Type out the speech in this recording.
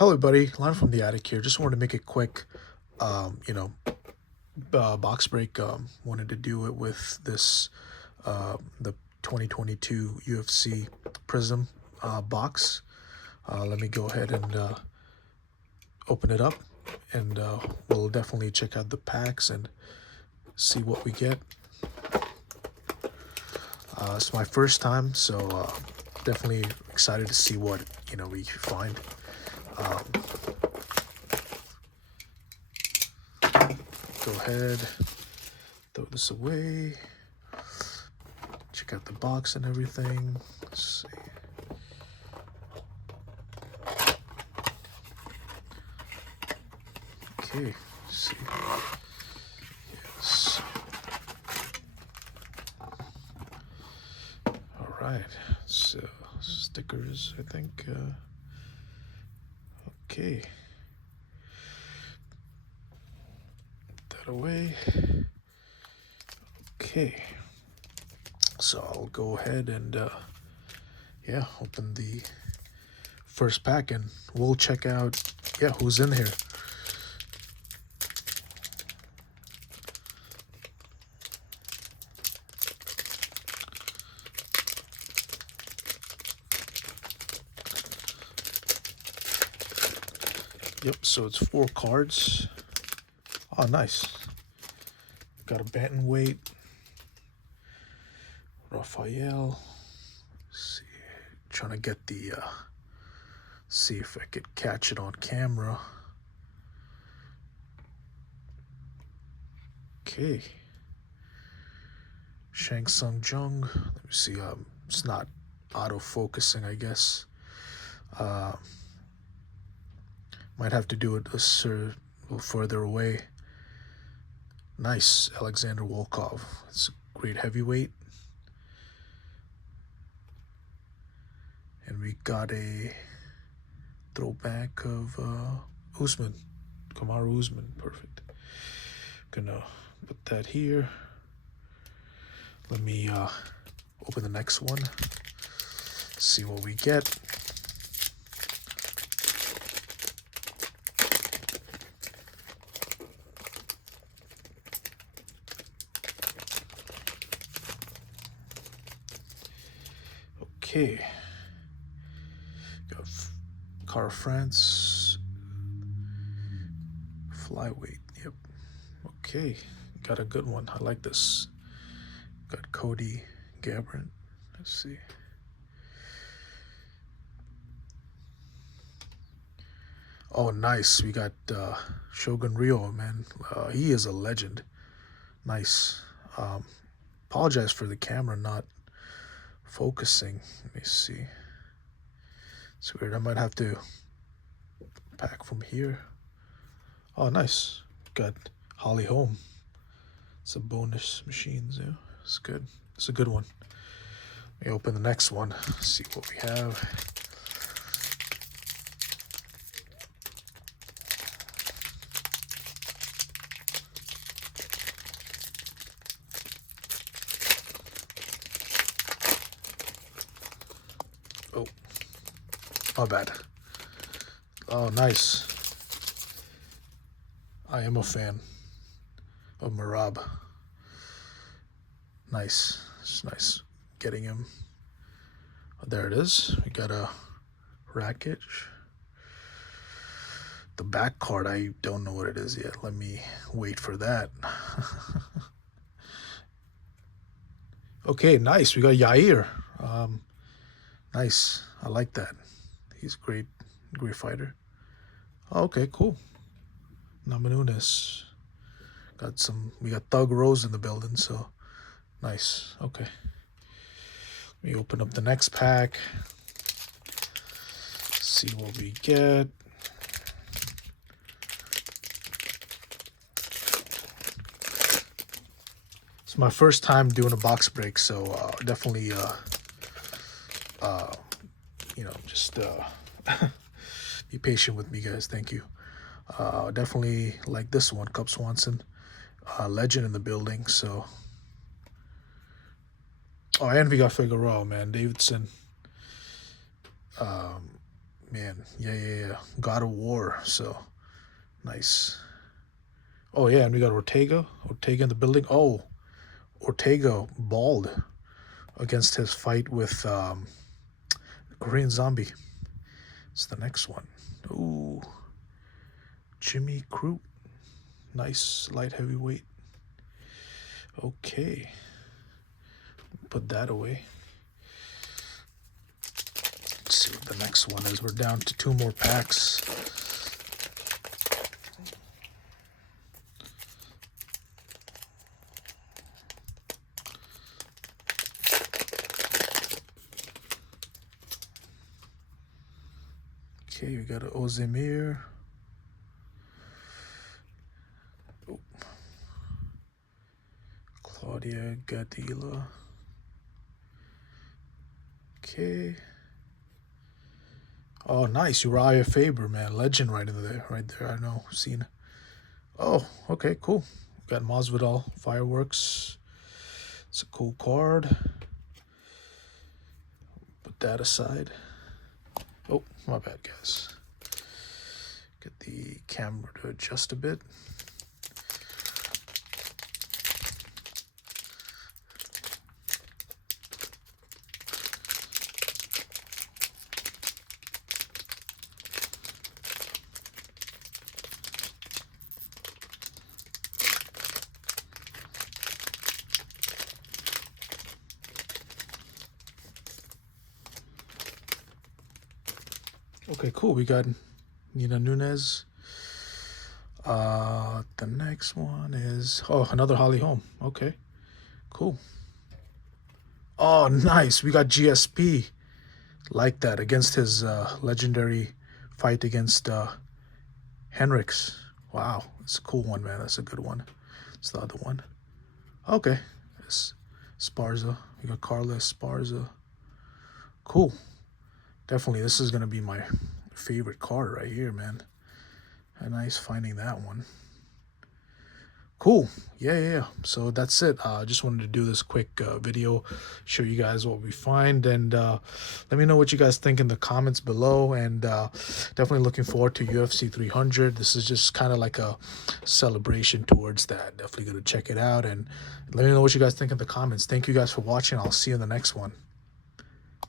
Hello, everybody. Line from the attic here. Just wanted to make a quick, box break. Wanted to do it with this, the 2022 UFC Prism box. Let me go ahead and open it up, and we'll definitely check out the packs and see what we get. It's my first time, so definitely excited to see what we find. Go ahead, throw this away, check out the box and everything. Let's see. Okay, let's see. Yes. All right, so stickers, I think. Okay. That away. Okay. So I'll go ahead and open the first pack, and we'll check out who's in here. Yep, so it's 4 cards. Oh, nice. Got a bantamweight. Raphael. Let's see. Trying to get the see if I could catch it on camera. Okay. Shang Tsung Jung. Let me see. It's not auto-focusing, I guess. Might have to do it a little further away. Nice. Alexander Volkov. It's a great heavyweight. And we got a throwback of Usman. Kamaru Usman. Perfect. Gonna put that here. Let me open the next one. See what we get. Okay. Got Car France. Flyweight. Yep. Okay. Got a good one. I like this. Got Cody Garbrandt. Let's see. Oh, nice. We got Shogun Ryo, man. He is a legend. Nice. Apologize for the camera not focusing. Let me see. It's weird. I might have to pack from here. Oh, nice. Got Holly Holm. It's a bonus machines. Yeah, it's good. It's a good one. Let me open the next one. See what we have. Oh, my bad. Oh, nice. I am a fan of Marab. Nice. It's nice getting him. Oh, there it is. We got a Rakic. The back card, I don't know what it is yet. Let me wait for that. Okay, nice. We got Yair. Nice. I like that. He's a great fighter. Oh, okay, cool. Namanunas. We got Thug Rose in the building, so nice. Okay. Let me open up the next pack. See what we get. It's my first time doing a box break, so definitely just be patient with me, guys. Thank you. Definitely like this one, Cub Swanson, legend in the building. So, and we got Figueroa, man, Davidson. Man, yeah. God of War. So nice. Oh yeah, and we got Ortega. Ortega in the building. Oh, Ortega bald against his fight with Korean Zombie. It's the next one. Ooh, Jimmy Crute. Nice light heavyweight. Okay. Put that away. Let's see what the next one is. We're down to 2 more packs. Okay, we got an Ozemir. Oh. Claudia Gadila. Okay. Oh, nice. Uriah Faber, man. Legend right there. I know. Seen. Oh, okay, cool. Got Masvidal Fireworks. It's a cool card. Put that aside. Oh, my bad, guys. Get the camera to adjust a bit. Okay, cool. We got Nina Nunez. The next one is another Holly Holm. Okay, cool. Oh, nice. We got GSP like that against his legendary fight against Henricks. Wow, it's a cool one, man. That's a good one. It's the other one. Okay, it's Sparza. We got Carlos Sparza. Cool. Definitely, this is gonna be my favorite card right here, man. And nice finding that one. Cool. Yeah. So that's it. Just wanted to do this quick video, show you guys what we find, and let me know what you guys think in the comments below. And definitely looking forward to UFC 300. This is just kind of like a celebration towards that. Definitely gonna check it out, and let me know what you guys think in the comments. Thank you guys for watching. I'll see you in the next one.